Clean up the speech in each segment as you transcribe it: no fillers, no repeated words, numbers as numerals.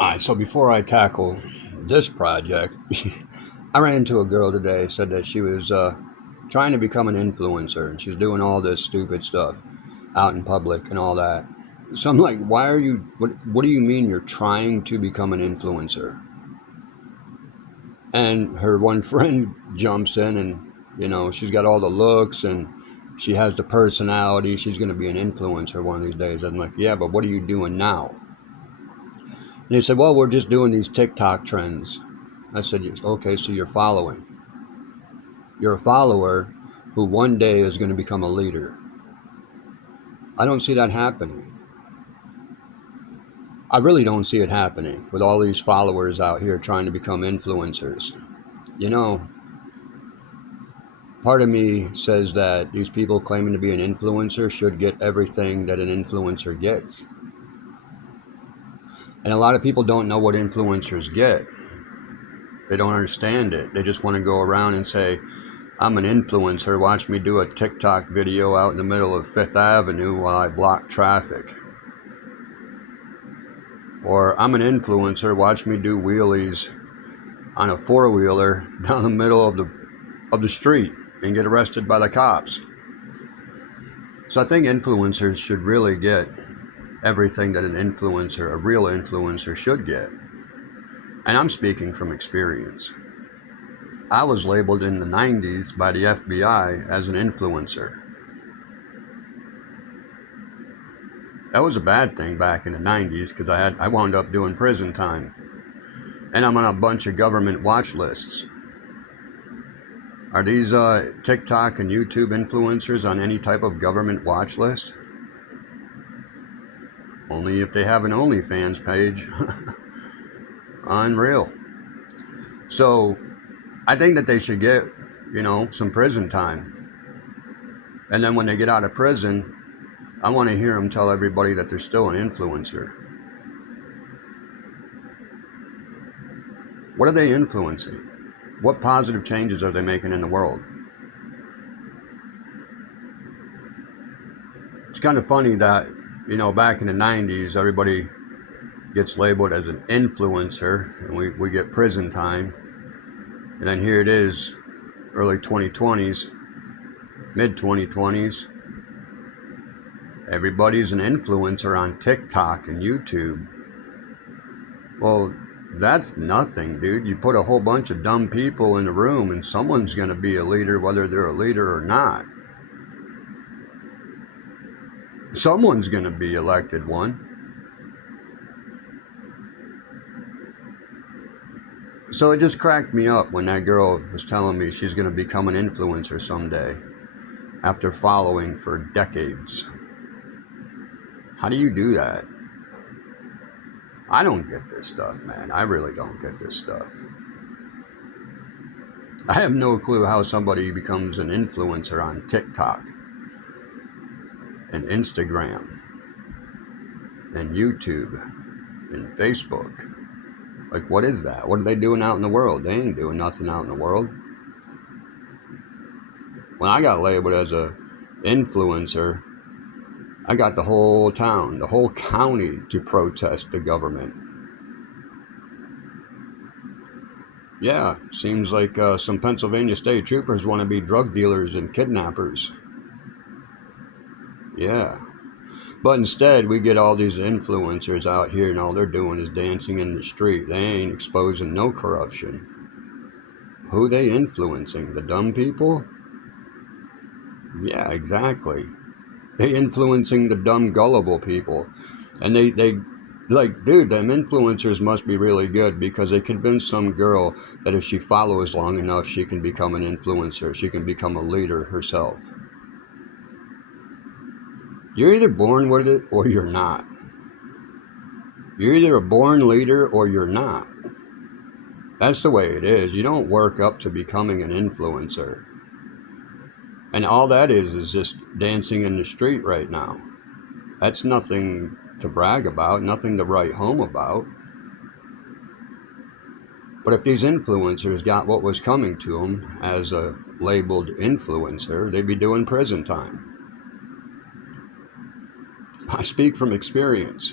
Alright, so before I tackle this project, I ran into a girl today, said that she was trying to become an influencer and she's doing all this stupid stuff out in public and all that. So I'm like, what do you mean you're trying to become an influencer? And her one friend jumps in and, she's got all the looks and she has the personality. She's going to be an influencer one of these days. I'm like, yeah, but what are you doing now? And he said, well, we're just doing these TikTok trends. I said, yes, okay, so you're following. You're a follower who one day is going to become a leader. I don't see that happening. I really don't see it happening with all these followers out here trying to become influencers. You know, part of me says that these people claiming to be an influencer should get everything that an influencer gets. And a lot of people don't know what influencers get. They don't understand it. They just want to go around and say, I'm an influencer, watch me do a TikTok video out in the middle of Fifth Avenue while I block traffic. Or I'm an influencer, watch me do wheelies on a four-wheeler down the middle of the street and get arrested by the cops. So I think influencers should really get everything that a real influencer should get. And I'm speaking from experience. I was labeled in the 90s by the FBI as an influencer. That was a bad thing back in the 90s because I wound up doing prison time. And I'm on a bunch of government watch lists. Are these TikTok and YouTube influencers on any type of government watch list? Only if they have an OnlyFans page. Unreal. So I think that they should get, some prison time. And then when they get out of prison, I want to hear them tell everybody that they're still an influencer. What are they influencing? What positive changes are they making in the world? It's kind of funny that, back in the 90s, everybody gets labeled as an influencer and we get prison time. And then here it is, early 2020s, mid 2020s. Everybody's an influencer on TikTok and YouTube. Well, that's nothing, dude. You put a whole bunch of dumb people in a room and someone's going to be a leader, whether they're a leader or not. Someone's going to be elected one. So it just cracked me up when that girl was telling me she's going to become an influencer someday after following for decades. How do you do that? I don't get this stuff, man. I really don't get this stuff. I have no clue how somebody becomes an influencer on TikTok and Instagram and YouTube and Facebook. Like, what is that? What are they doing out in the world? They ain't doing nothing out in the world. When I got labeled as a influencer, I got the whole town, the whole county to protest the government. Yeah, seems like some Pennsylvania state troopers want to be drug dealers and kidnappers. Yeah. But instead, we get all these influencers out here and all they're doing is dancing in the street. They ain't exposing no corruption. Who they influencing? The dumb people? Yeah, exactly. They influencing the dumb, gullible people. And they like, dude, them influencers must be really good because they convinced some girl that if she follows long enough, she can become an influencer. She can become a leader herself. You're either born with it or you're not. You're either a born leader or you're not. That's the way it is. You don't work up to becoming an influencer. And all that is just dancing in the street right now. That's nothing to brag about, nothing to write home about. But if these influencers got what was coming to them as a labeled influencer, they'd be doing prison time. I speak from experience.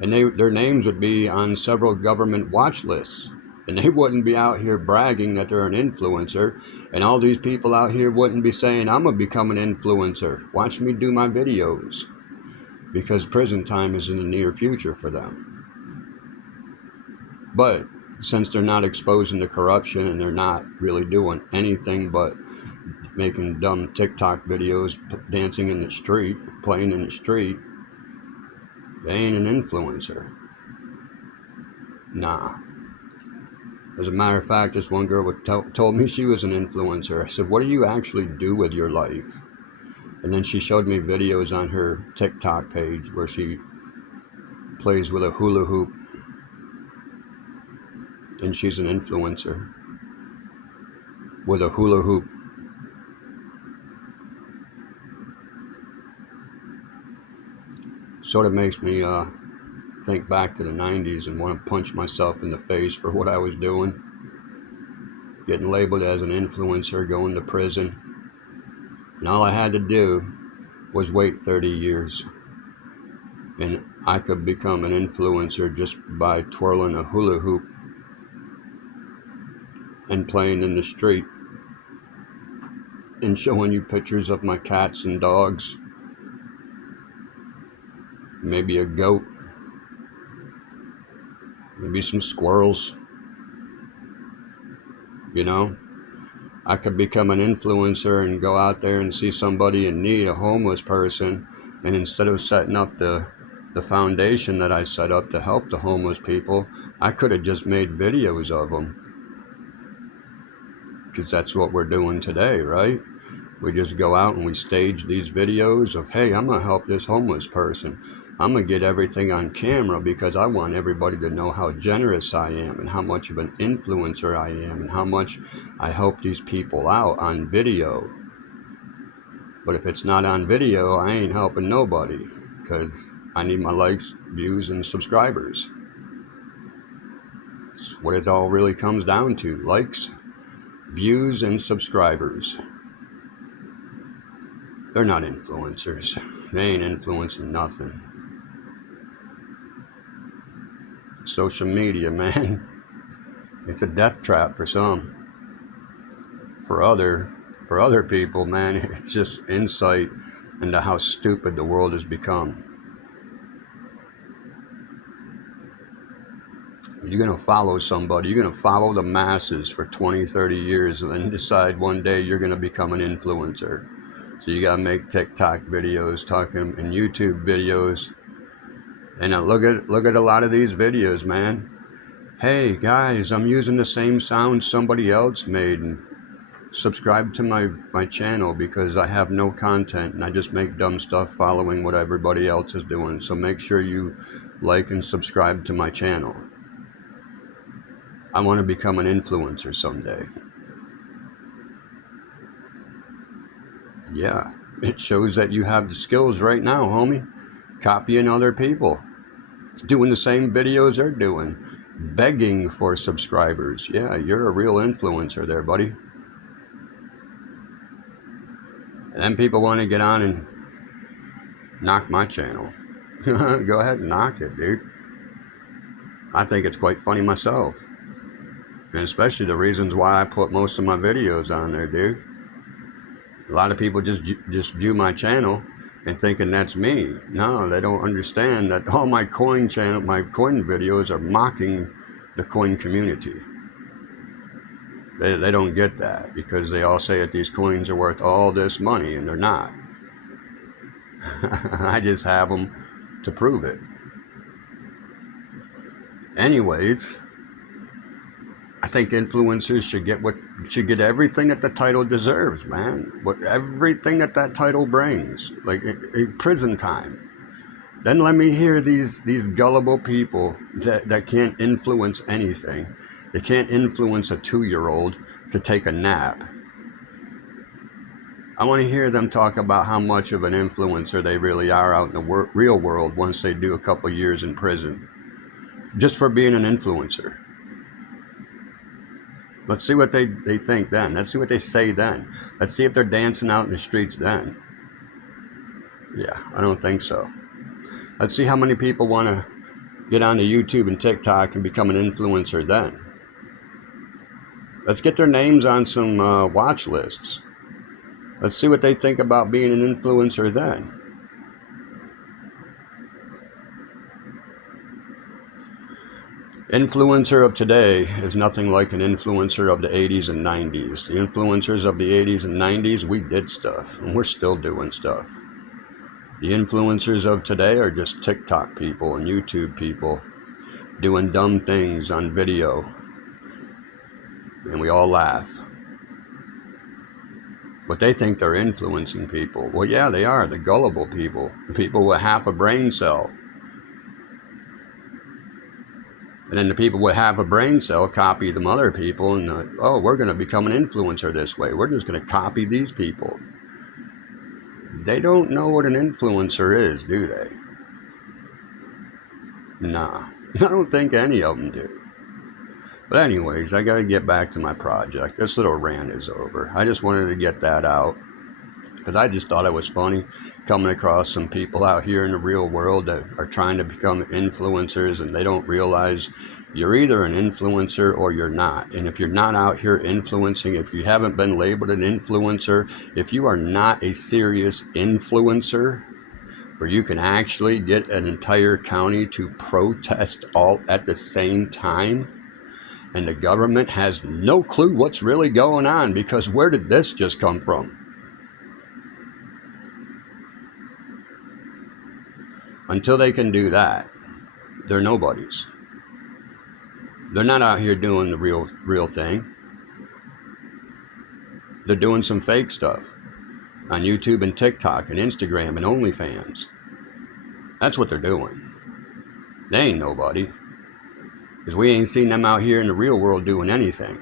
and their names would be on several government watch lists. And they wouldn't be out here bragging that they're an influencer. And all these people out here wouldn't be saying, I'm going to become an influencer. Watch me do my videos. Because prison time is in the near future for them. But since they're not exposing the corruption and they're not really doing anything but making dumb TikTok videos, dancing in the street, playing in the street, they ain't an influencer. Nah. As a matter of fact, this one girl told me she was an influencer. I said, what do you actually do with your life? And then she showed me videos on her TikTok page where she plays with a hula hoop. And she's an influencer with a hula hoop. Sort of makes me think back to the 90s and want to punch myself in the face for what I was doing. Getting labeled as an influencer, going to prison. And all I had to do was wait 30 years. And I could become an influencer just by twirling a hula hoop and playing in the street and showing you pictures of my cats and dogs. Maybe a goat. Maybe some squirrels. You know, I could become an influencer and go out there and see somebody in need, a homeless person, and instead of setting up the foundation that I set up to help the homeless people, I could have just made videos of them. Because that's what we're doing today, right? We just go out and we stage these videos of, hey, I'm going to help this homeless person. I'm going to get everything on camera because I want everybody to know how generous I am and how much of an influencer I am and how much I help these people out on video. But if it's not on video, I ain't helping nobody because I need my likes, views, and subscribers. It's what it all really comes down to. Likes, views, and subscribers. They're not influencers. They ain't influencing nothing. Social media, man, it's a death trap for some. For other people, man, it's just insight into how stupid the world has become. You're going to follow somebody, you're going to follow the masses for 20, 30 years and then decide one day you're going to become an influencer. So you got to make TikTok videos, talking and YouTube videos. And look at a lot of these videos, man. Hey guys, I'm using the same sound somebody else made. And subscribe to my channel because I have no content and I just make dumb stuff following what everybody else is doing. So make sure you like and subscribe to my channel. I want to become an influencer someday. Yeah, it shows that you have the skills right now, homie. Copying other people. Doing the same videos they're doing. Begging for subscribers. Yeah, you're a real influencer there, buddy. And then people want to get on and knock my channel. Go ahead and knock it, dude. I think it's quite funny myself. And especially the reasons why I put most of my videos on there, dude. A lot of people just view my channel and thinking that's me. No, they don't understand that all my coin videos are mocking the coin community. They don't get that because they all say that these coins are worth all this money and they're not. I just have them to prove it. Anyways, I think influencers should get everything that the title deserves, man. Everything that title brings, like prison time. Then let me hear these gullible people that can't influence anything. They can't influence a 2-year-old to take a nap. I want to hear them talk about how much of an influencer they really are out in the real world once they do a couple years in prison. Just for being an influencer. Let's see what they think then. Let's see what they say then. Let's see if they're dancing out in the streets then. Yeah, I don't think so. Let's see how many people want to get onto YouTube and TikTok and become an influencer then. Let's get their names on some watch lists. Let's see what they think about being an influencer then. Influencer of today is nothing like an influencer of the 80s and 90s. The influencers of the 80s and 90s, we did stuff, and we're still doing stuff. The influencers of today are just TikTok people and YouTube people doing dumb things on video, and we all laugh. But they think they're influencing people. Well, yeah, they are. The gullible people. People with half a brain cell. And then the people with half a brain cell copy them other people and, oh, we're going to become an influencer this way. We're just going to copy these people. They don't know what an influencer is, do they? Nah, I don't think any of them do. But anyways, I got to get back to my project. This little rant is over. I just wanted to get that out because I just thought it was funny coming across some people out here in the real world that are trying to become influencers, and they don't realize you're either an influencer or you're not. And if you're not out here influencing, if you haven't been labeled an influencer, if you are not a serious influencer where you can actually get an entire county to protest all at the same time, and the government has no clue what's really going on, because where did this just come from? Until they can do that, they're nobodies. They're not out here doing the real thing. They're doing some fake stuff on YouTube and TikTok and Instagram and OnlyFans. That's what they're doing. They ain't nobody, because we ain't seen them out here in the real world doing anything.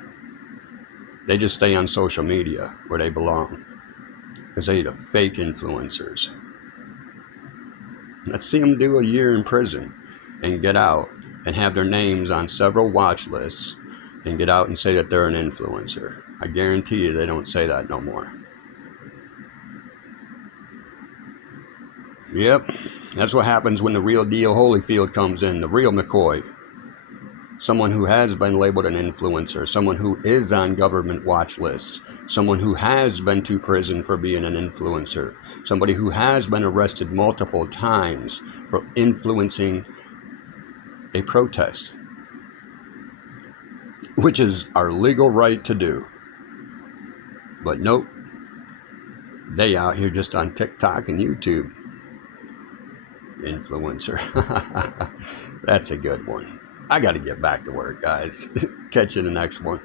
They just stay on social media where they belong, because they're the fake influencers. Let's see them do a year in prison and get out and have their names on several watch lists and get out and say that they're an influencer. I guarantee you they don't say that no more. Yep, that's what happens when the real deal Holyfield comes in, the real McCoy. Someone who has been labeled an influencer, someone who is on government watch lists, someone who has been to prison for being an influencer, somebody who has been arrested multiple times for influencing a protest, which is our legal right to do. But nope, they out here just on TikTok and YouTube. Influencer. That's a good one. I got to get back to work, guys. Catch you in the next one.